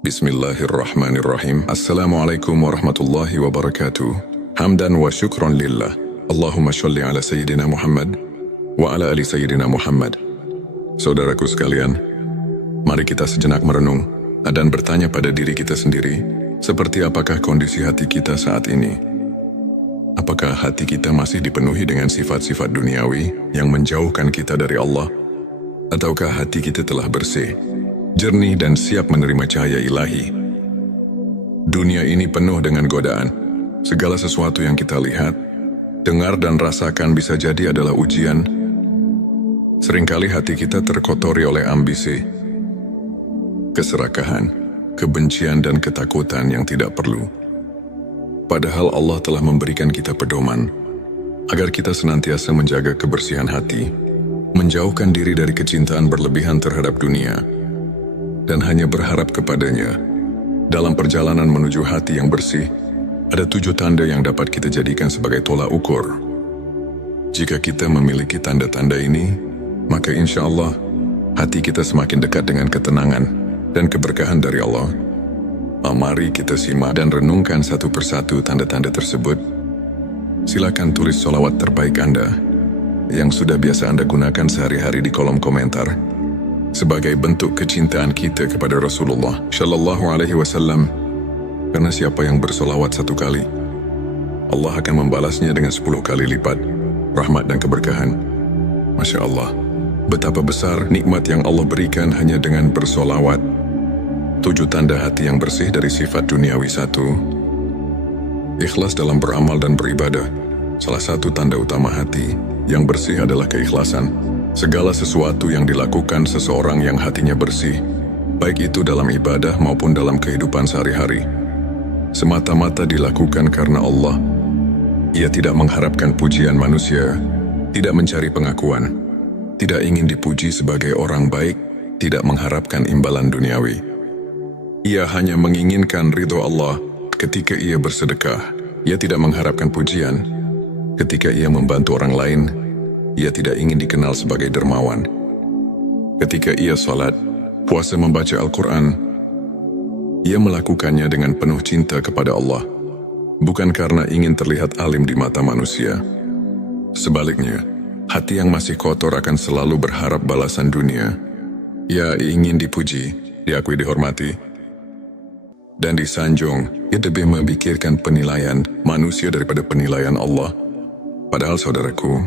Bismillahirrahmanirrahim. Assalamualaikum warahmatullahi wabarakatuh. Hamdan wa syukran lillah. Allahumma sholli ala Sayyidina Muhammad wa ala ali Sayyidina Muhammad. Saudaraku sekalian, mari kita sejenak merenung dan bertanya pada diri kita sendiri, seperti apakah kondisi hati kita saat ini? Apakah hati kita masih dipenuhi dengan sifat-sifat duniawi yang menjauhkan kita dari Allah? Ataukah hati kita telah bersih, jernih dan siap menerima cahaya ilahi? Dunia ini penuh dengan godaan. Segala sesuatu yang kita lihat, dengar dan rasakan bisa jadi adalah ujian. Seringkali hati kita terkotori oleh ambisi, keserakahan, kebencian dan ketakutan yang tidak perlu. Padahal Allah telah memberikan kita pedoman agar kita senantiasa menjaga kebersihan hati, menjauhkan diri dari kecintaan berlebihan terhadap dunia, dan hanya berharap kepadanya. Dalam perjalanan menuju hati yang bersih, ada 7 tanda yang dapat kita jadikan sebagai tolak ukur. Jika kita memiliki tanda-tanda ini, maka insya Allah hati kita semakin dekat dengan ketenangan dan keberkahan dari Allah. Mari kita simak dan renungkan satu persatu tanda-tanda tersebut. Silakan tulis sholawat terbaik Anda yang sudah biasa Anda gunakan sehari-hari di kolom komentar sebagai bentuk kecintaan kita kepada Rasulullah Shallallahu Alaihi Wasallam. Karena siapa yang bersolawat 1 kali, Allah akan membalasnya dengan 10 kali lipat rahmat dan keberkahan. Masya Allah, betapa besar nikmat yang Allah berikan hanya dengan bersolawat. 7 tanda hati yang bersih dari sifat duniawi. 1. Ikhlas dalam beramal dan beribadah. Salah satu tanda utama hati yang bersih adalah keikhlasan. Segala sesuatu yang dilakukan seseorang yang hatinya bersih, baik itu dalam ibadah maupun dalam kehidupan sehari-hari, semata-mata dilakukan karena Allah. Ia tidak mengharapkan pujian manusia, tidak mencari pengakuan, tidak ingin dipuji sebagai orang baik, tidak mengharapkan imbalan duniawi. Ia hanya menginginkan ridho Allah ketika ia bersedekah. Ia tidak mengharapkan pujian. Ketika ia membantu orang lain, ia tidak ingin dikenal sebagai dermawan. Ketika ia salat, puasa, membaca Al-Quran, ia melakukannya dengan penuh cinta kepada Allah, bukan karena ingin terlihat alim di mata manusia. Sebaliknya, hati yang masih kotor akan selalu berharap balasan dunia. Ia ingin dipuji, diakui, dihormati, dan disanjung. Ia lebih memikirkan penilaian manusia daripada penilaian Allah. Padahal saudaraku,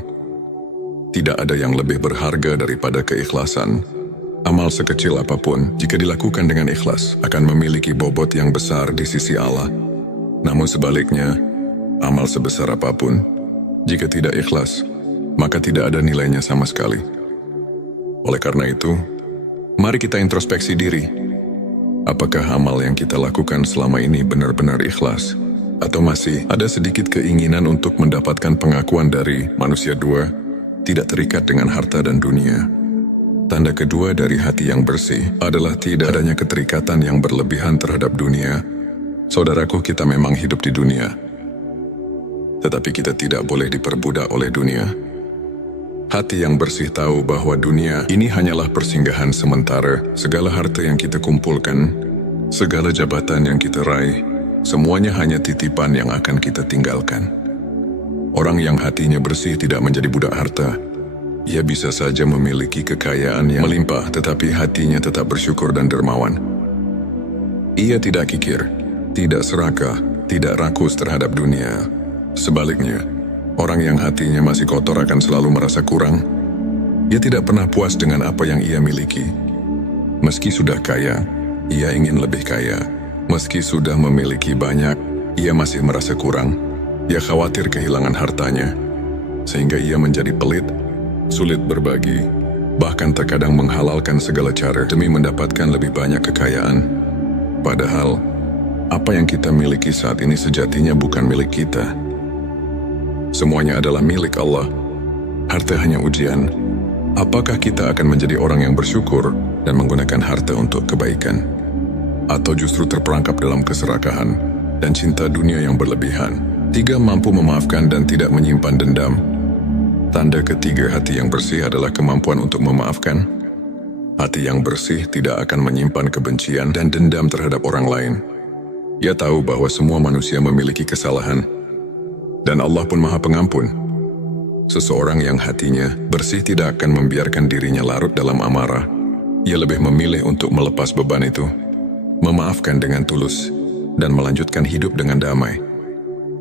tidak ada yang lebih berharga daripada keikhlasan. Amal sekecil apapun, jika dilakukan dengan ikhlas, akan memiliki bobot yang besar di sisi Allah. Namun sebaliknya, amal sebesar apapun, jika tidak ikhlas, maka tidak ada nilainya sama sekali. Oleh karena itu, mari kita introspeksi diri. Apakah amal yang kita lakukan selama ini benar-benar ikhlas? Atau masih ada sedikit keinginan untuk mendapatkan pengakuan dari manusia? 2. Tidak terikat dengan harta dan dunia. Tanda kedua dari hati yang bersih adalah tidak adanya keterikatan yang berlebihan terhadap dunia. Saudaraku, kita memang hidup di dunia, tetapi kita tidak boleh diperbudak oleh dunia. Hati yang bersih tahu bahwa dunia ini hanyalah persinggahan sementara. Segala harta yang kita kumpulkan, segala jabatan yang kita raih, semuanya hanya titipan yang akan kita tinggalkan. Orang yang hatinya bersih tidak menjadi budak harta. Ia bisa saja memiliki kekayaan yang melimpah, tetapi hatinya tetap bersyukur dan dermawan. Ia tidak kikir, tidak serakah, tidak rakus terhadap dunia. Sebaliknya, orang yang hatinya masih kotor akan selalu merasa kurang. Ia tidak pernah puas dengan apa yang ia miliki. Meski sudah kaya, ia ingin lebih kaya. Meski sudah memiliki banyak, ia masih merasa kurang. Ia khawatir kehilangan hartanya, sehingga ia menjadi pelit, sulit berbagi, bahkan terkadang menghalalkan segala cara demi mendapatkan lebih banyak kekayaan. Padahal, apa yang kita miliki saat ini sejatinya bukan milik kita. Semuanya adalah milik Allah. Harta hanya ujian. Apakah kita akan menjadi orang yang bersyukur dan menggunakan harta untuk kebaikan? Atau justru terperangkap dalam keserakahan dan cinta dunia yang berlebihan? 3. Mampu memaafkan dan tidak menyimpan dendam. Tanda ketiga hati yang bersih adalah kemampuan untuk memaafkan. Hati yang bersih tidak akan menyimpan kebencian dan dendam terhadap orang lain. Ia tahu bahwa semua manusia memiliki kesalahan, dan Allah pun Maha Pengampun. Seseorang yang hatinya bersih tidak akan membiarkan dirinya larut dalam amarah. Ia lebih memilih untuk melepas beban itu, memaafkan dengan tulus, dan melanjutkan hidup dengan damai.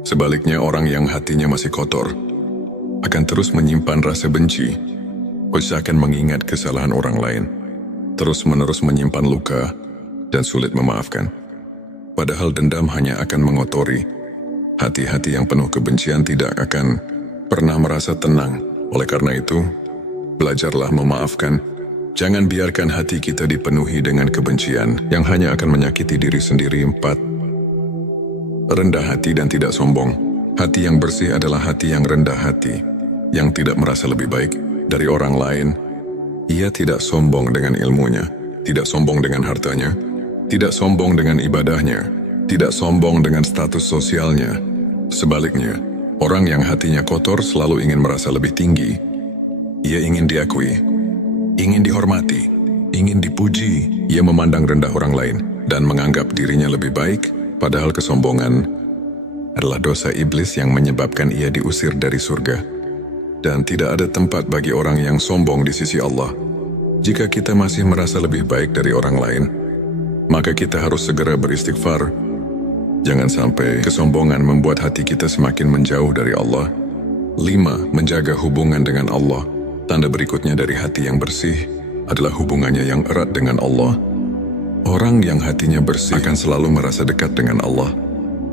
Sebaliknya, orang yang hatinya masih kotor akan terus menyimpan rasa benci, usahakan mengingat kesalahan orang lain, terus-menerus menyimpan luka, dan sulit memaafkan. Padahal dendam hanya akan mengotori. Hati-hati yang penuh kebencian tidak akan pernah merasa tenang. Oleh karena itu, belajarlah memaafkan. Jangan biarkan hati kita dipenuhi dengan kebencian yang hanya akan menyakiti diri sendiri. 4. Rendah hati dan tidak sombong. Hati yang bersih adalah hati yang rendah hati, yang tidak merasa lebih baik dari orang lain. Ia tidak sombong dengan ilmunya, tidak sombong dengan hartanya, tidak sombong dengan ibadahnya, tidak sombong dengan status sosialnya. Sebaliknya, orang yang hatinya kotor selalu ingin merasa lebih tinggi. Ia ingin diakui, ingin dihormati, ingin dipuji. Ia memandang rendah orang lain dan menganggap dirinya lebih baik, padahal kesombongan adalah dosa iblis yang menyebabkan ia diusir dari surga. Dan tidak ada tempat bagi orang yang sombong di sisi Allah. Jika kita masih merasa lebih baik dari orang lain, maka kita harus segera beristighfar. Jangan sampai kesombongan membuat hati kita semakin menjauh dari Allah. 5. Menjaga hubungan dengan Allah. Tanda berikutnya dari hati yang bersih adalah hubungannya yang erat dengan Allah. Orang yang hatinya bersih akan selalu merasa dekat dengan Allah.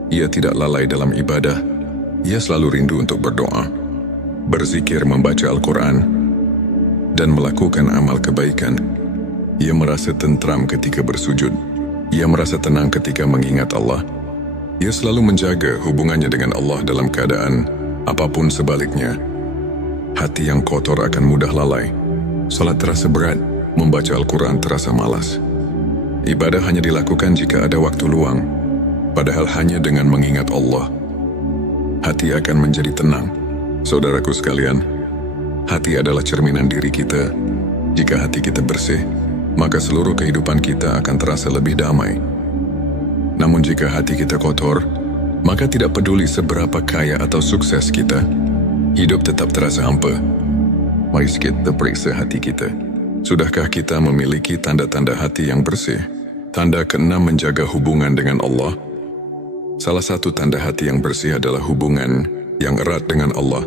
Ia tidak lalai dalam ibadah. Ia selalu rindu untuk berdoa, berzikir, membaca Al-Quran, dan melakukan amal kebaikan. Ia merasa tentram ketika bersujud. Ia merasa tenang ketika mengingat Allah. Ia selalu menjaga hubungannya dengan Allah dalam keadaan apapun sebaliknya. Hati yang kotor akan mudah lalai. Salat terasa berat, membaca Al-Quran terasa malas. Ibadah hanya dilakukan jika ada waktu luang. Padahal hanya dengan mengingat Allah, hati akan menjadi tenang. Saudaraku sekalian, hati adalah cerminan diri kita. Jika hati kita bersih, maka seluruh kehidupan kita akan terasa lebih damai. Namun jika hati kita kotor, maka tidak peduli seberapa kaya atau sukses kita, hidup tetap terasa hampa. Mari kita periksa hati kita. Sudahkah kita memiliki tanda-tanda hati yang bersih? Tanda ke-6, menjaga hubungan dengan Allah. Salah satu tanda hati yang bersih adalah hubungan yang erat dengan Allah.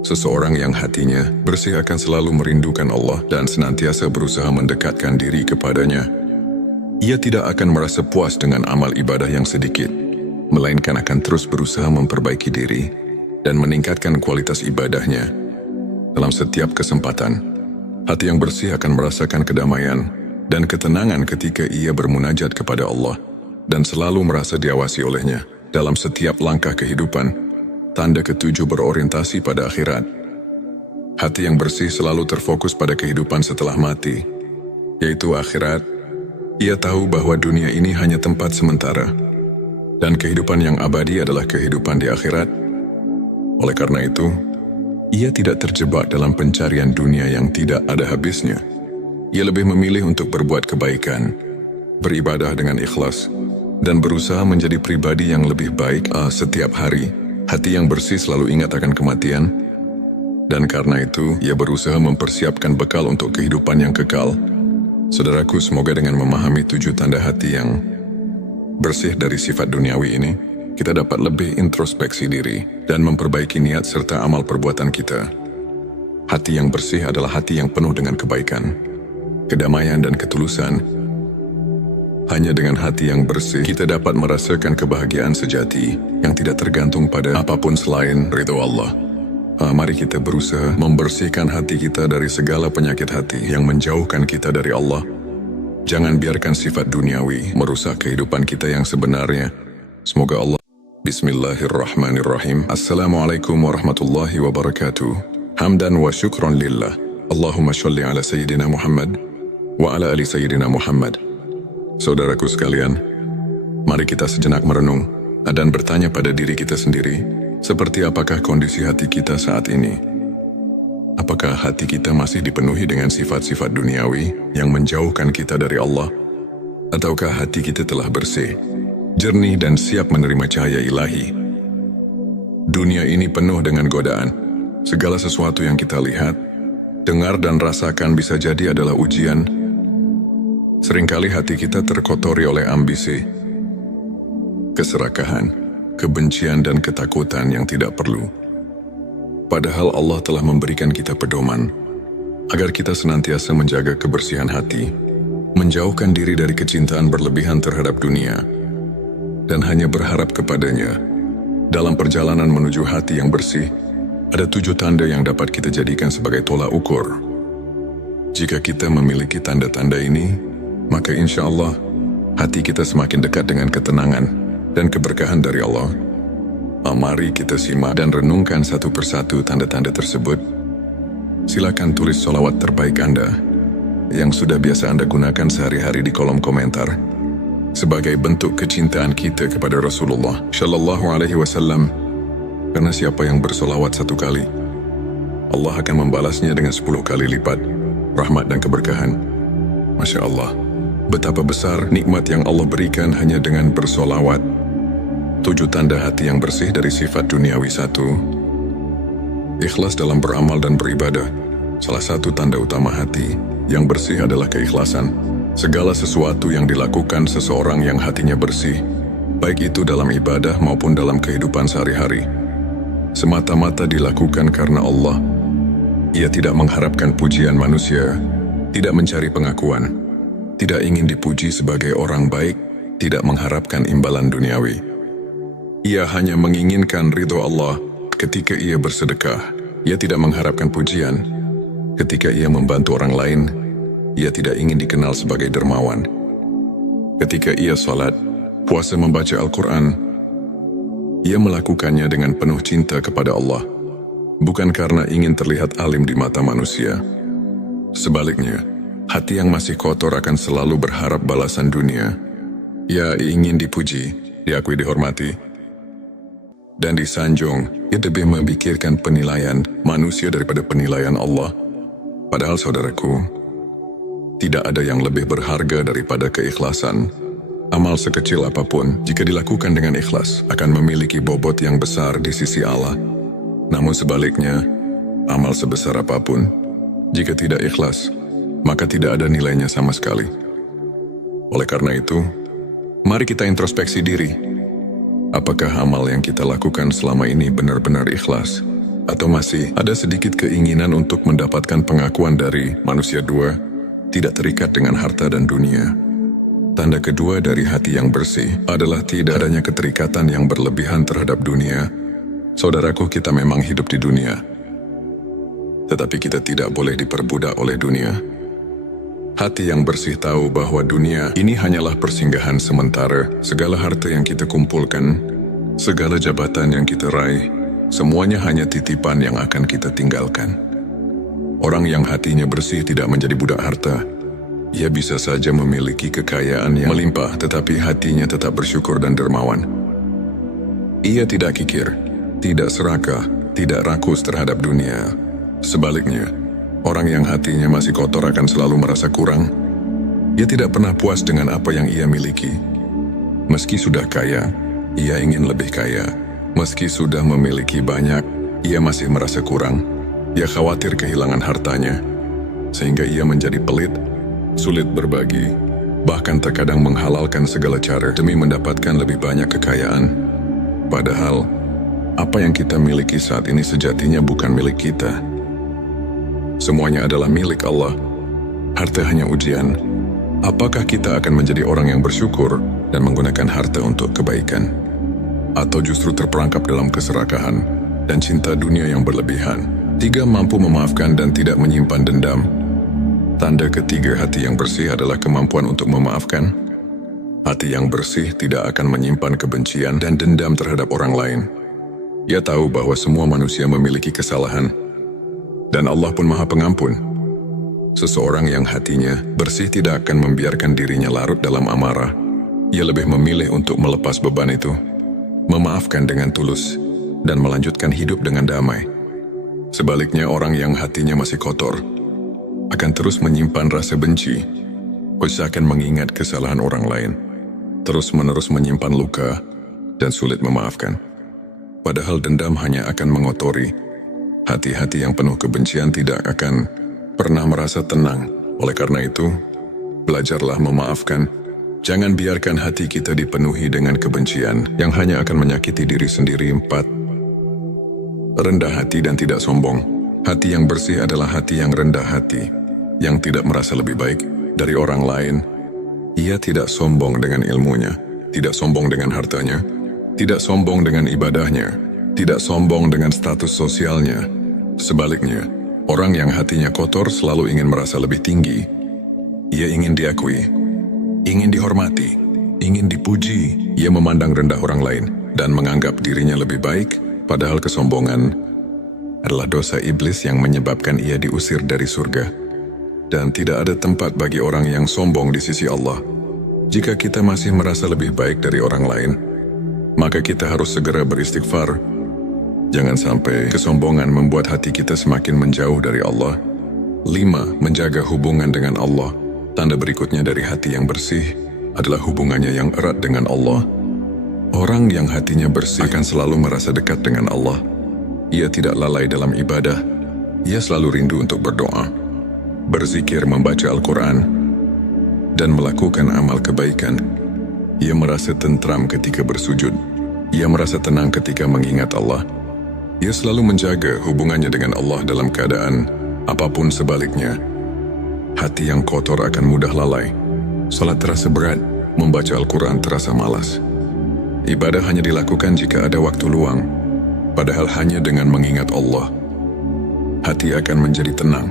Seseorang yang hatinya bersih akan selalu merindukan Allah dan senantiasa berusaha mendekatkan diri kepadanya. Ia tidak akan merasa puas dengan amal ibadah yang sedikit, melainkan akan terus berusaha memperbaiki diri dan meningkatkan kualitas ibadahnya. Dalam setiap kesempatan, hati yang bersih akan merasakan kedamaian dan ketenangan ketika ia bermunajat kepada Allah dan selalu merasa diawasi olehnya dalam setiap langkah kehidupan. Tanda ke-7, berorientasi pada akhirat. Hati yang bersih selalu terfokus pada kehidupan setelah mati, yaitu akhirat. Ia tahu bahwa dunia ini hanya tempat sementara, dan kehidupan yang abadi adalah kehidupan di akhirat. Oleh karena itu, ia tidak terjebak dalam pencarian dunia yang tidak ada habisnya. Ia lebih memilih untuk berbuat kebaikan, beribadah dengan ikhlas, dan berusaha menjadi pribadi yang lebih baik setiap hari. Hati yang bersih selalu ingat akan kematian, dan karena itu ia berusaha mempersiapkan bekal untuk kehidupan yang kekal. Saudaraku, semoga dengan memahami 7 tanda hati yang bersih dari sifat duniawi ini, kita dapat lebih introspeksi diri dan memperbaiki niat serta amal perbuatan kita. Hati yang bersih adalah hati yang penuh dengan kebaikan, kedamaian, dan ketulusan. Hanya dengan hati yang bersih, kita dapat merasakan kebahagiaan sejati yang tidak tergantung pada apapun selain ridho Allah. Mari kita berusaha membersihkan hati kita dari segala penyakit hati yang menjauhkan kita dari Allah. Jangan biarkan sifat duniawi merusak kehidupan kita yang sebenarnya. Semoga Allah. Bismillahirrahmanirrahim. Assalamualaikum warahmatullahi wabarakatuh. Hamdan wa syukran lillah. Allahumma sholli ala Sayyidina Muhammad wa ala ali Sayyidina Muhammad. Saudaraku sekalian, mari kita sejenak merenung dan bertanya pada diri kita sendiri, seperti apakah kondisi hati kita saat ini? Apakah hati kita masih dipenuhi dengan sifat-sifat duniawi yang menjauhkan kita dari Allah? Ataukah hati kita telah bersih, jernih dan siap menerima cahaya ilahi? Dunia ini penuh dengan godaan. Segala sesuatu yang kita lihat, dengar dan rasakan bisa jadi adalah ujian. Seringkali hati kita terkotori oleh ambisi, keserakahan, kebencian dan ketakutan yang tidak perlu. Padahal Allah telah memberikan kita pedoman agar kita senantiasa menjaga kebersihan hati, menjauhkan diri dari kecintaan berlebihan terhadap dunia, dan hanya berharap kepadanya. Dalam perjalanan menuju hati yang bersih, ada 7 tanda yang dapat kita jadikan sebagai tolak ukur. Jika kita memiliki tanda-tanda ini, maka insya Allah hati kita semakin dekat dengan ketenangan dan keberkahan dari Allah. Mari kita simak dan renungkan satu persatu tanda-tanda tersebut. Silakan tulis sholawat terbaik Anda yang sudah biasa Anda gunakan sehari-hari di kolom komentar sebagai bentuk kecintaan kita kepada Rasulullah Shallallahu Alaihi Wasallam. Karena siapa yang bersolawat 1 kali, Allah akan membalasnya dengan 10 kali lipat rahmat dan keberkahan. Masya Allah, betapa besar nikmat yang Allah berikan hanya dengan bersolawat. 7 tanda hati yang bersih dari sifat duniawi. 1. Ikhlas dalam beramal dan beribadah. Salah satu tanda utama hati yang bersih adalah keikhlasan. Segala sesuatu yang dilakukan seseorang yang hatinya bersih, baik itu dalam ibadah maupun dalam kehidupan sehari-hari, semata-mata dilakukan karena Allah. Ia tidak mengharapkan pujian manusia, tidak mencari pengakuan, tidak ingin dipuji sebagai orang baik, tidak mengharapkan imbalan duniawi. Ia hanya menginginkan ridho Allah. Ketika ia bersedekah, ia tidak mengharapkan pujian. Ketika ia membantu orang lain, ia tidak ingin dikenal sebagai dermawan. Ketika ia salat, puasa, membaca Al-Quran, ia melakukannya dengan penuh cinta kepada Allah, bukan karena ingin terlihat alim di mata manusia. Sebaliknya, hati yang masih kotor akan selalu berharap balasan dunia. Ia ingin dipuji, diakui, dihormati, dan disanjung. Ia lebih memikirkan penilaian manusia daripada penilaian Allah. Padahal saudaraku, tidak ada yang lebih berharga daripada keikhlasan. Amal sekecil apapun, jika dilakukan dengan ikhlas, akan memiliki bobot yang besar di sisi Allah. Namun sebaliknya, amal sebesar apapun, jika tidak ikhlas, maka tidak ada nilainya sama sekali. Oleh karena itu, mari kita introspeksi diri. Apakah amal yang kita lakukan selama ini benar-benar ikhlas? Atau masih ada sedikit keinginan untuk mendapatkan pengakuan dari manusia? 2. Tidak terikat dengan harta dan dunia. Tanda kedua dari hati yang bersih adalah tidak adanya keterikatan yang berlebihan terhadap dunia. Saudaraku, kita memang hidup di dunia, tetapi kita tidak boleh diperbudak oleh dunia. Hati yang bersih tahu bahwa dunia ini hanyalah persinggahan sementara. Segala harta yang kita kumpulkan, segala jabatan yang kita raih, semuanya hanya titipan yang akan kita tinggalkan. Orang yang hatinya bersih tidak menjadi budak harta. Ia bisa saja memiliki kekayaan yang melimpah, tetapi hatinya tetap bersyukur dan dermawan. Ia tidak kikir, tidak serakah, tidak rakus terhadap dunia. Sebaliknya, orang yang hatinya masih kotor akan selalu merasa kurang. Ia tidak pernah puas dengan apa yang ia miliki. Meski sudah kaya, ia ingin lebih kaya. Meski sudah memiliki banyak, ia masih merasa kurang. Ia khawatir kehilangan hartanya, sehingga ia menjadi pelit, sulit berbagi, bahkan terkadang menghalalkan segala cara demi mendapatkan lebih banyak kekayaan. Padahal, apa yang kita miliki saat ini sejatinya bukan milik kita. Semuanya adalah milik Allah. Harta hanya ujian. Apakah kita akan menjadi orang yang bersyukur dan menggunakan harta untuk kebaikan? Atau justru terperangkap dalam keserakahan dan cinta dunia yang berlebihan? 3. Mampu memaafkan dan tidak menyimpan dendam. Tanda ketiga hati yang bersih adalah kemampuan untuk memaafkan. Hati yang bersih tidak akan menyimpan kebencian dan dendam terhadap orang lain. Ia tahu bahwa semua manusia memiliki kesalahan, dan Allah pun Maha Pengampun. Seseorang yang hatinya bersih tidak akan membiarkan dirinya larut dalam amarah. Ia lebih memilih untuk melepas beban itu, memaafkan dengan tulus, dan melanjutkan hidup dengan damai. Sebaliknya, orang yang hatinya masih kotor akan terus menyimpan rasa benci, usahakan mengingat kesalahan orang lain, terus-menerus menyimpan luka, dan sulit memaafkan. Padahal dendam hanya akan mengotori. Hati-hati yang penuh kebencian tidak akan pernah merasa tenang. Oleh karena itu, belajarlah memaafkan. Jangan biarkan hati kita dipenuhi dengan kebencian yang hanya akan menyakiti diri sendiri. 4. Rendah hati dan tidak sombong. Hati yang bersih adalah hati yang rendah hati, yang tidak merasa lebih baik dari orang lain. Ia tidak sombong dengan ilmunya, tidak sombong dengan hartanya, tidak sombong dengan ibadahnya, tidak sombong dengan status sosialnya. Sebaliknya, orang yang hatinya kotor selalu ingin merasa lebih tinggi. Ia ingin diakui, ingin dihormati, ingin dipuji. Ia memandang rendah orang lain dan menganggap dirinya lebih baik, padahal kesombongan adalah dosa iblis yang menyebabkan ia diusir dari surga. Dan tidak ada tempat bagi orang yang sombong di sisi Allah. Jika kita masih merasa lebih baik dari orang lain, maka kita harus segera beristighfar. Jangan sampai kesombongan membuat hati kita semakin menjauh dari Allah. 5. Menjaga hubungan dengan Allah. Tanda berikutnya dari hati yang bersih adalah hubungannya yang erat dengan Allah. Orang yang hatinya bersih akan selalu merasa dekat dengan Allah. Ia tidak lalai dalam ibadah. Ia selalu rindu untuk berdoa, berzikir, membaca Al-Quran, dan melakukan amal kebaikan. Ia merasa tentram ketika bersujud. Ia merasa tenang ketika mengingat Allah. Ia selalu menjaga hubungannya dengan Allah dalam keadaan apapun sebaliknya. Hati yang kotor akan mudah lalai. Salat terasa berat, membaca Al-Quran terasa malas. Ibadah hanya dilakukan jika ada waktu luang. Padahal hanya dengan mengingat Allah, hati akan menjadi tenang.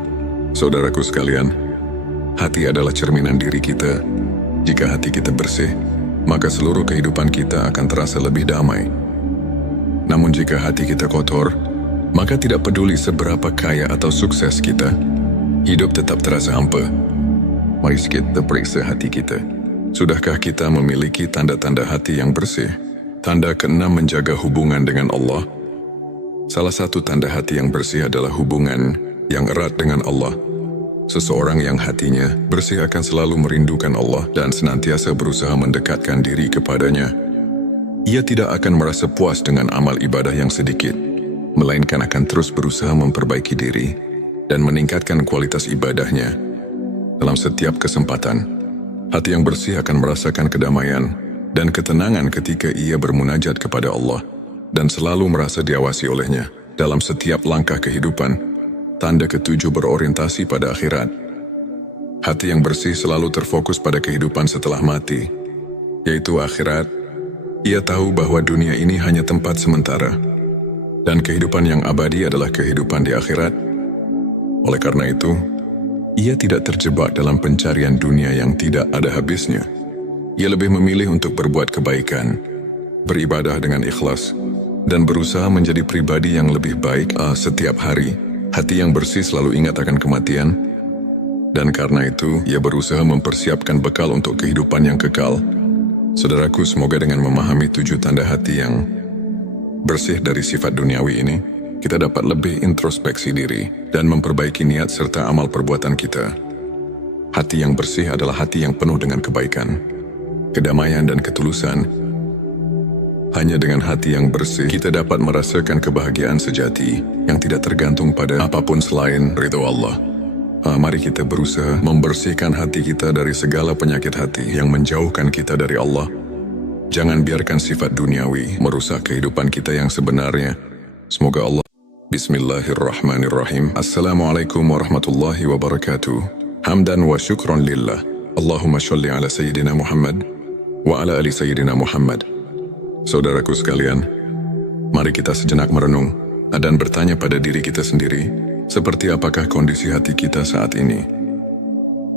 Saudaraku sekalian, hati adalah cerminan diri kita. Jika hati kita bersih, maka seluruh kehidupan kita akan terasa lebih damai. Namun jika hati kita kotor, maka tidak peduli seberapa kaya atau sukses kita, hidup tetap terasa hampa. Mari kita periksa hati kita. Sudahkah kita memiliki tanda-tanda hati yang bersih? Tanda ke-6, menjaga hubungan dengan Allah. Salah satu tanda hati yang bersih adalah hubungan yang erat dengan Allah. Seseorang yang hatinya bersih akan selalu merindukan Allah dan senantiasa berusaha mendekatkan diri kepadanya. Ia tidak akan merasa puas dengan amal ibadah yang sedikit, melainkan akan terus berusaha memperbaiki diri dan meningkatkan kualitas ibadahnya. Dalam setiap kesempatan, hati yang bersih akan merasakan kedamaian dan ketenangan ketika ia bermunajat kepada Allah dan selalu merasa diawasi olehnya dalam setiap langkah kehidupan. Tanda ke-7, berorientasi pada akhirat. Hati yang bersih selalu terfokus pada kehidupan setelah mati, yaitu akhirat. Ia tahu bahwa dunia ini hanya tempat sementara, dan kehidupan yang abadi adalah kehidupan di akhirat. Oleh karena itu, ia tidak terjebak dalam pencarian dunia yang tidak ada habisnya. Ia lebih memilih untuk berbuat kebaikan, beribadah dengan ikhlas, dan berusaha menjadi pribadi yang lebih baik setiap hari. Hati yang bersih selalu ingat akan kematian, dan karena itu ia berusaha mempersiapkan bekal untuk kehidupan yang kekal. Saudaraku, semoga dengan memahami 7 tanda hati yang bersih dari sifat duniawi ini, kita dapat lebih introspeksi diri dan memperbaiki niat serta amal perbuatan kita. Hati yang bersih adalah hati yang penuh dengan kebaikan, kedamaian, dan ketulusan. Hanya dengan hati yang bersih, kita dapat merasakan kebahagiaan sejati yang tidak tergantung pada apapun selain ridho Allah. Mari kita berusaha membersihkan hati kita dari segala penyakit hati yang menjauhkan kita dari Allah. Jangan biarkan sifat duniawi merusak kehidupan kita yang sebenarnya. Semoga Allah. Bismillahirrahmanirrahim. Assalamualaikum warahmatullahi wabarakatuh. Hamdan wa syukron lillah. Allahumma sholli ala Sayyidina Muhammad wa ala ali Sayyidina Muhammad. Saudaraku sekalian, mari kita sejenak merenung dan bertanya pada diri kita sendiri, seperti apakah kondisi hati kita saat ini?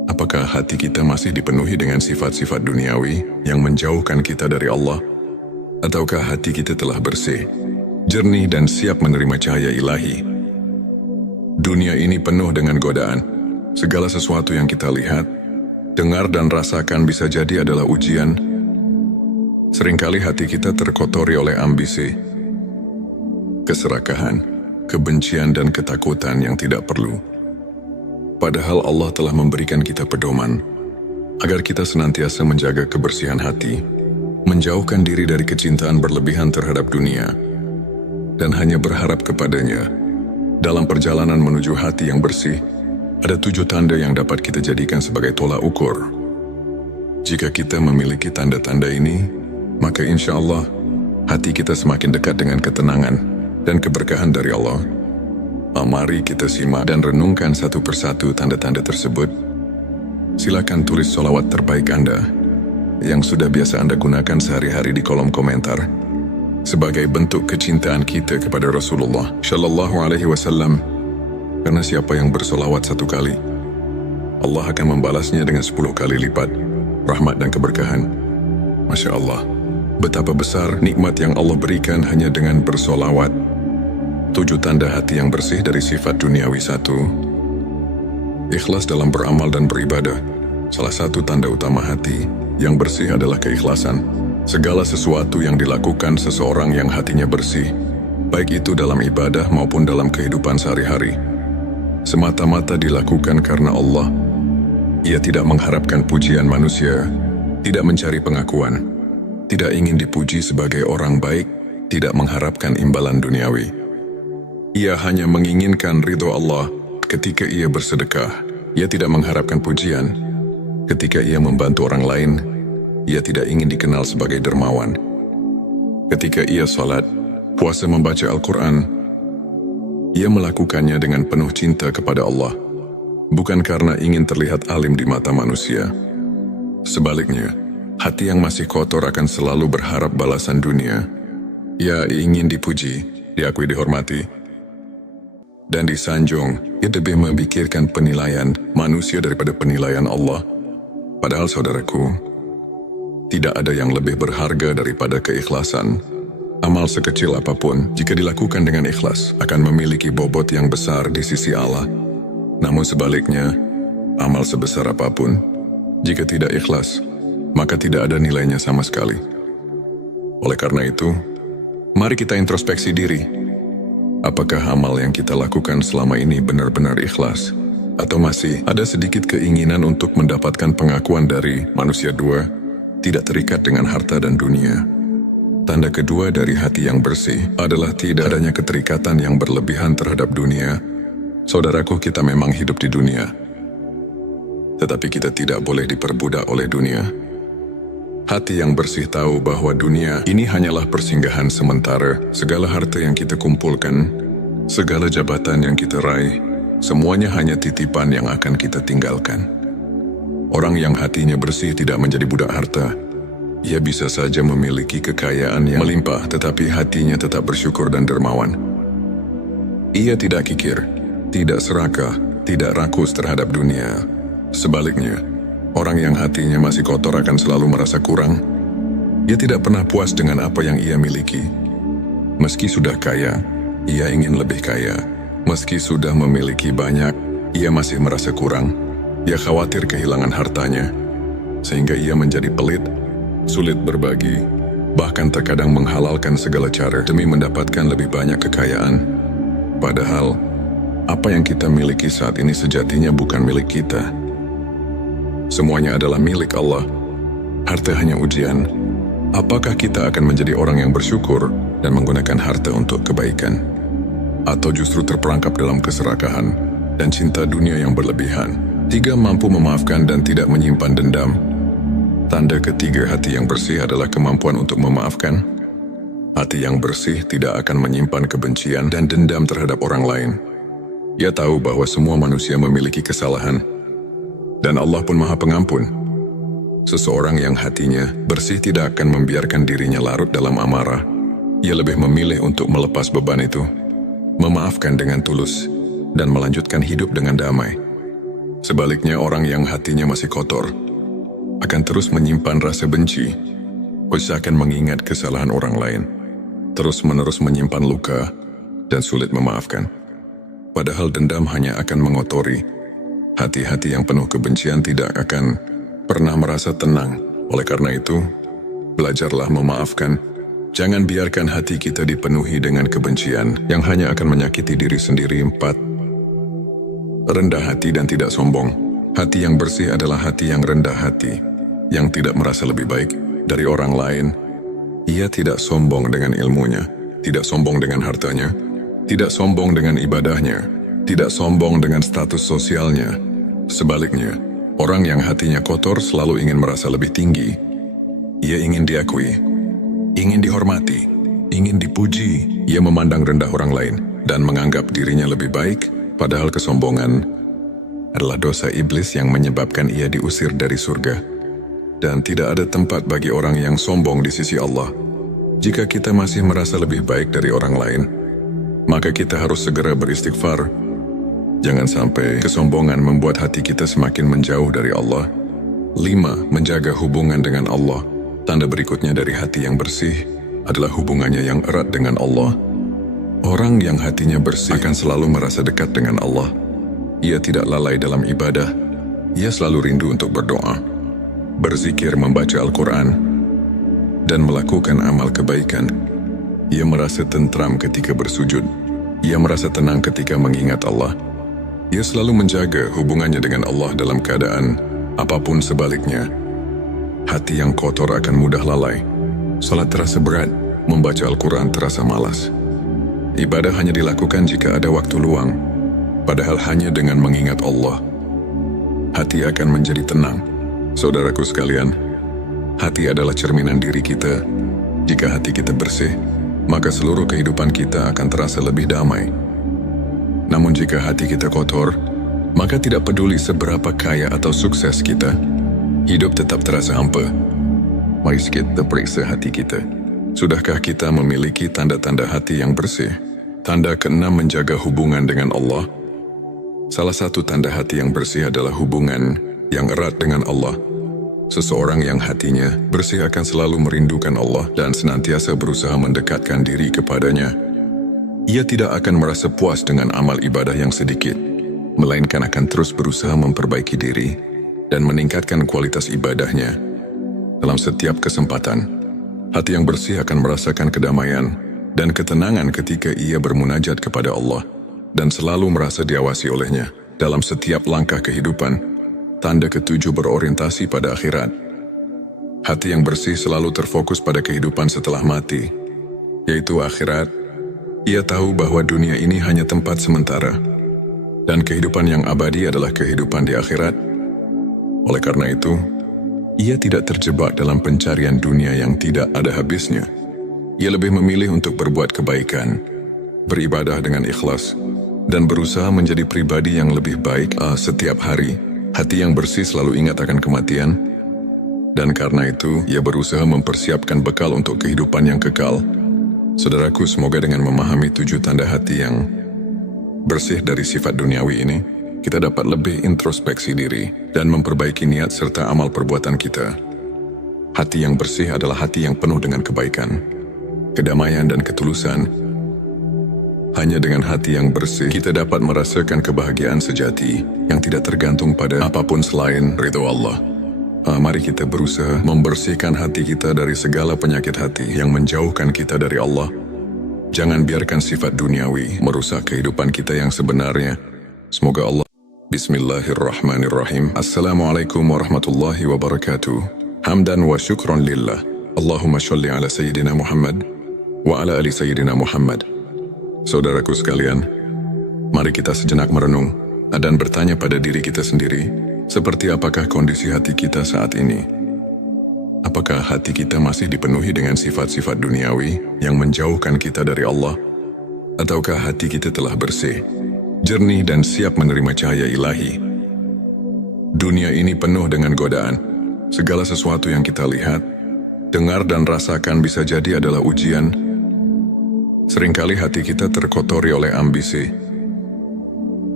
Apakah hati kita masih dipenuhi dengan sifat-sifat duniawi yang menjauhkan kita dari Allah? Ataukah hati kita telah bersih, jernih, dan siap menerima cahaya ilahi? Dunia ini penuh dengan godaan. Segala sesuatu yang kita lihat, dengar, dan rasakan bisa jadi adalah ujian. Seringkali hati kita terkotori oleh ambisi, keserakahan, kebencian dan ketakutan yang tidak perlu. Padahal Allah telah memberikan kita pedoman agar kita senantiasa menjaga kebersihan hati, menjauhkan diri dari kecintaan berlebihan terhadap dunia, dan hanya berharap kepadanya. Dalam perjalanan menuju hati yang bersih, ada 7 tanda yang dapat kita jadikan sebagai tolak ukur. Jika kita memiliki tanda-tanda ini, maka insya Allah hati kita semakin dekat dengan ketenangan dan keberkahan dari Allah. Mari kita simak dan renungkan satu persatu tanda-tanda tersebut. Silakan tulis sholawat terbaik Anda yang sudah biasa Anda gunakan sehari-hari di kolom komentar sebagai bentuk kecintaan kita kepada Rasulullah Shallallahu Alaihi Wasallam. Karena siapa yang bersolawat 1 kali, Allah akan membalasnya dengan 10 kali lipat rahmat dan keberkahan. Masya Allah, betapa besar nikmat yang Allah berikan hanya dengan bersolawat. 7 tanda hati yang bersih dari sifat duniawi. 1. Ikhlas dalam beramal dan beribadah. Salah satu tanda utama hati yang bersih adalah keikhlasan. Segala sesuatu yang dilakukan seseorang yang hatinya bersih, baik itu dalam ibadah maupun dalam kehidupan sehari-hari, semata-mata dilakukan karena Allah. Ia tidak mengharapkan pujian manusia, tidak mencari pengakuan, tidak ingin dipuji sebagai orang baik, tidak mengharapkan imbalan duniawi. Ia hanya menginginkan ridho Allah ketika ia bersedekah. Ia tidak mengharapkan pujian. Ketika ia membantu orang lain, ia tidak ingin dikenal sebagai dermawan. Ketika ia salat, puasa, membaca Al-Quran, ia melakukannya dengan penuh cinta kepada Allah, bukan karena ingin terlihat alim di mata manusia. Sebaliknya, hati yang masih kotor akan selalu berharap balasan dunia. Ia ingin dipuji, diakui, dihormati, dan disanjung. Ia lebih memikirkan penilaian manusia daripada penilaian Allah. Padahal saudaraku, tidak ada yang lebih berharga daripada keikhlasan. Amal sekecil apapun, jika dilakukan dengan ikhlas, akan memiliki bobot yang besar di sisi Allah. Namun sebaliknya, amal sebesar apapun, jika tidak ikhlas, maka tidak ada nilainya sama sekali. Oleh karena itu, mari kita introspeksi diri. Apakah amal yang kita lakukan selama ini benar-benar ikhlas? Atau masih ada sedikit keinginan untuk mendapatkan pengakuan dari manusia? 2. Tidak terikat dengan harta dan dunia. Tanda kedua dari hati yang bersih adalah tidak adanya keterikatan yang berlebihan terhadap dunia. Saudaraku, kita memang hidup di dunia, tetapi kita tidak boleh diperbudak oleh dunia. Hati yang bersih tahu bahwa dunia ini hanyalah persinggahan sementara. Segala harta yang kita kumpulkan, segala jabatan yang kita raih, semuanya hanya titipan yang akan kita tinggalkan. Orang yang hatinya bersih tidak menjadi budak harta. Ia bisa saja memiliki kekayaan yang melimpah, tetapi hatinya tetap bersyukur dan dermawan. Ia tidak kikir, tidak serakah, tidak rakus terhadap dunia. Sebaliknya, orang yang hatinya masih kotor akan selalu merasa kurang. Ia tidak pernah puas dengan apa yang ia miliki. Meski sudah kaya, ia ingin lebih kaya. Meski sudah memiliki banyak, ia masih merasa kurang. Ia khawatir kehilangan hartanya, sehingga ia menjadi pelit, sulit berbagi, bahkan terkadang menghalalkan segala cara demi mendapatkan lebih banyak kekayaan. Padahal, apa yang kita miliki saat ini sejatinya bukan milik kita. Semuanya adalah milik Allah. Harta hanya ujian. Apakah kita akan menjadi orang yang bersyukur dan menggunakan harta untuk kebaikan? Atau justru terperangkap dalam keserakahan dan cinta dunia yang berlebihan? 3. Mampu memaafkan dan tidak menyimpan dendam. Tanda ketiga hati yang bersih adalah kemampuan untuk memaafkan. Hati yang bersih tidak akan menyimpan kebencian dan dendam terhadap orang lain. Ia tahu bahwa semua manusia memiliki kesalahan, dan Allah pun Maha Pengampun. Seseorang yang hatinya bersih tidak akan membiarkan dirinya larut dalam amarah. Ia lebih memilih untuk melepas beban itu, memaafkan dengan tulus, dan melanjutkan hidup dengan damai. Sebaliknya, orang yang hatinya masih kotor akan terus menyimpan rasa benci, usahakan mengingat kesalahan orang lain, terus-menerus menyimpan luka, dan sulit memaafkan. Padahal dendam hanya akan mengotori. Hati-hati yang penuh kebencian tidak akan pernah merasa tenang. Oleh karena itu, belajarlah memaafkan Jangan biarkan hati kita dipenuhi dengan kebencian yang hanya akan menyakiti diri sendiri. 4. Rendah hati dan tidak sombong. Hati yang bersih adalah hati yang rendah hati, yang tidak merasa lebih baik dari orang lain. Ia tidak sombong dengan ilmunya, tidak sombong dengan hartanya, tidak sombong dengan ibadahnya, tidak sombong dengan status sosialnya. Sebaliknya, orang yang hatinya kotor selalu ingin merasa lebih tinggi. Ia ingin diakui, ingin dihormati, ingin dipuji. Ia memandang rendah orang lain dan menganggap dirinya lebih baik, padahal kesombongan adalah dosa iblis yang menyebabkan ia diusir dari surga. Dan tidak ada tempat bagi orang yang sombong di sisi Allah. Jika kita masih merasa lebih baik dari orang lain, maka kita harus segera beristighfar. Jangan sampai kesombongan membuat hati kita semakin menjauh dari Allah. 5. Menjaga hubungan dengan Allah. Tanda berikutnya dari hati yang bersih adalah hubungannya yang erat dengan Allah. Orang yang hatinya bersih akan selalu merasa dekat dengan Allah. Ia tidak lalai dalam ibadah. Ia selalu rindu untuk berdoa, berzikir, membaca Al-Quran, dan melakukan amal kebaikan. Ia merasa tentram ketika bersujud. Ia merasa tenang ketika mengingat Allah. Ia selalu menjaga hubungannya dengan Allah dalam keadaan apapun sebaliknya. Hati yang kotor akan mudah lalai. Salat terasa berat, membaca Al-Quran terasa malas. Ibadah hanya dilakukan jika ada waktu luang, padahal hanya dengan mengingat Allah, hati akan menjadi tenang. Saudaraku sekalian, hati adalah cerminan diri kita. Jika hati kita bersih, maka seluruh kehidupan kita akan terasa lebih damai. Namun jika hati kita kotor, maka tidak peduli seberapa kaya atau sukses kita, hidup tetap terasa hampa. Mari kita periksa hati kita. Sudahkah kita memiliki tanda-tanda hati yang bersih? Tanda ke-6, menjaga hubungan dengan Allah. Salah satu tanda hati yang bersih adalah hubungan yang erat dengan Allah. Seseorang yang hatinya bersih akan selalu merindukan Allah dan senantiasa berusaha mendekatkan diri kepadanya. Ia tidak akan merasa puas dengan amal ibadah yang sedikit, melainkan akan terus berusaha memperbaiki diri dan meningkatkan kualitas ibadahnya. Dalam setiap kesempatan, hati yang bersih akan merasakan kedamaian dan ketenangan ketika ia bermunajat kepada Allah dan selalu merasa diawasi olehnya dalam setiap langkah kehidupan. Tanda ke-7, berorientasi pada akhirat. Hati yang bersih selalu terfokus pada kehidupan setelah mati, yaitu akhirat. Ia tahu bahwa dunia ini hanya tempat sementara, dan kehidupan yang abadi adalah kehidupan di akhirat. Oleh karena itu, ia tidak terjebak dalam pencarian dunia yang tidak ada habisnya. Ia lebih memilih untuk berbuat kebaikan, beribadah dengan ikhlas, dan berusaha menjadi pribadi yang lebih baik setiap hari. Hati yang bersih selalu ingat akan kematian, dan karena itu ia berusaha mempersiapkan bekal untuk kehidupan yang kekal. Saudaraku, semoga dengan memahami 7 tanda hati yang bersih dari sifat duniawi ini, kita dapat lebih introspeksi diri dan memperbaiki niat serta amal perbuatan kita. Hati yang bersih adalah hati yang penuh dengan kebaikan, kedamaian, dan ketulusan. Hanya dengan hati yang bersih, kita dapat merasakan kebahagiaan sejati yang tidak tergantung pada apapun selain ridho Allah. Mari kita berusaha membersihkan hati kita dari segala penyakit hati yang menjauhkan kita dari Allah. Jangan biarkan sifat duniawi merusak kehidupan kita yang sebenarnya. Semoga Allah. Bismillahirrahmanirrahim. Assalamualaikum warahmatullahi wabarakatuh. Hamdan wa syukron lillah. Allahumma sholli ala Sayyidina Muhammad wa ala ali Sayyidina Muhammad. Saudaraku sekalian, mari kita sejenak merenung dan bertanya pada diri kita sendiri, seperti apakah kondisi hati kita saat ini? Apakah hati kita masih dipenuhi dengan sifat-sifat duniawi yang menjauhkan kita dari Allah? Ataukah hati kita telah bersih, jernih, dan siap menerima cahaya ilahi? Dunia ini penuh dengan godaan. Segala sesuatu yang kita lihat, dengar, dan rasakan bisa jadi adalah ujian. Seringkali hati kita terkotori oleh ambisi,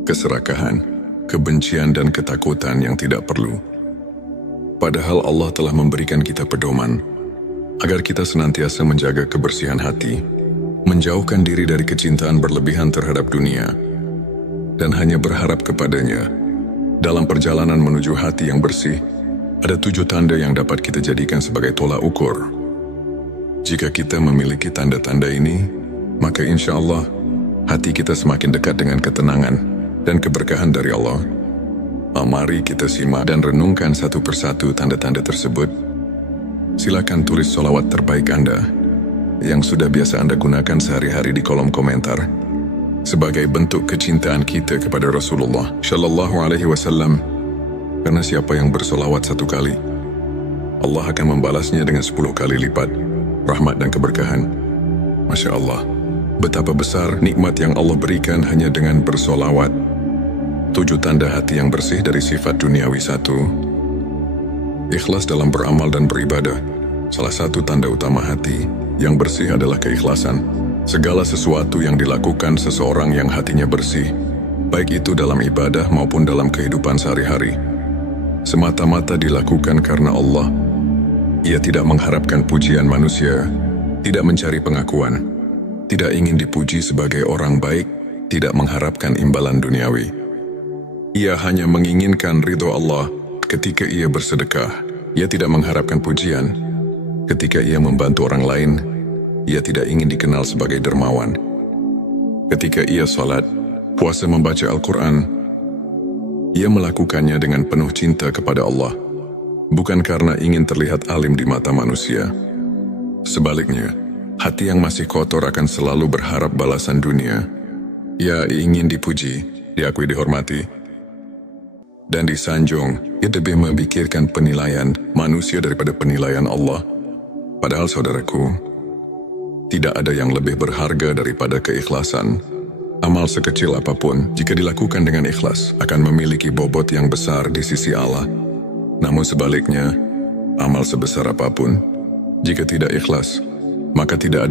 keserakahan, kebencian, dan ketakutan yang tidak perlu. Padahal Allah telah memberikan kita pedoman agar kita senantiasa menjaga kebersihan hati, menjauhkan diri dari kecintaan berlebihan terhadap dunia, dan hanya berharap kepadanya. Dalam perjalanan menuju hati yang bersih, ada 7 tanda yang dapat kita jadikan sebagai tolak ukur. Jika kita memiliki tanda-tanda ini, maka insya Allah hati kita semakin dekat dengan ketenangan dan keberkahan dari Allah. Mari kita simak dan renungkan satu persatu tanda-tanda tersebut. Silakan tulis sholawat terbaik Anda yang sudah biasa Anda gunakan sehari-hari di kolom komentar sebagai bentuk kecintaan kita kepada Rasulullah Shallallahu Alaihi Wasallam. Karena siapa yang bersolawat 1 kali, Allah akan membalasnya dengan 10 kali lipat rahmat dan keberkahan. Masya Allah, betapa besar nikmat yang Allah berikan hanya dengan bersolawat. 7 tanda hati yang bersih dari sifat duniawi. 1. Ikhlas dalam beramal dan beribadah. Salah satu tanda utama hati yang bersih adalah keikhlasan. Segala sesuatu yang dilakukan seseorang yang hatinya bersih, baik itu dalam ibadah maupun dalam kehidupan sehari-hari, semata-mata dilakukan karena Allah. Ia tidak mengharapkan pujian manusia, tidak mencari pengakuan, tidak ingin dipuji sebagai orang baik, tidak mengharapkan imbalan duniawi. Ia hanya menginginkan ridho Allah ketika ia bersedekah. Ia tidak mengharapkan pujian. Ketika ia membantu orang lain, ia tidak ingin dikenal sebagai dermawan. Ketika ia salat, puasa, membaca Al-Quran, ia melakukannya dengan penuh cinta kepada Allah, bukan karena ingin terlihat alim di mata manusia. Sebaliknya, hati yang masih kotor akan selalu berharap balasan dunia. Ia ingin dipuji, diakui, dihormati, dan disanjung. Ia lebih memikirkan penilaian manusia daripada penilaian Allah. Padahal saudaraku, tidak ada yang lebih berharga daripada keikhlasan. Amal sekecil apapun, jika dilakukan dengan ikhlas, akan memiliki bobot yang besar di sisi Allah. Namun sebaliknya, amal sebesar apapun, jika tidak ikhlas, maka tidak ada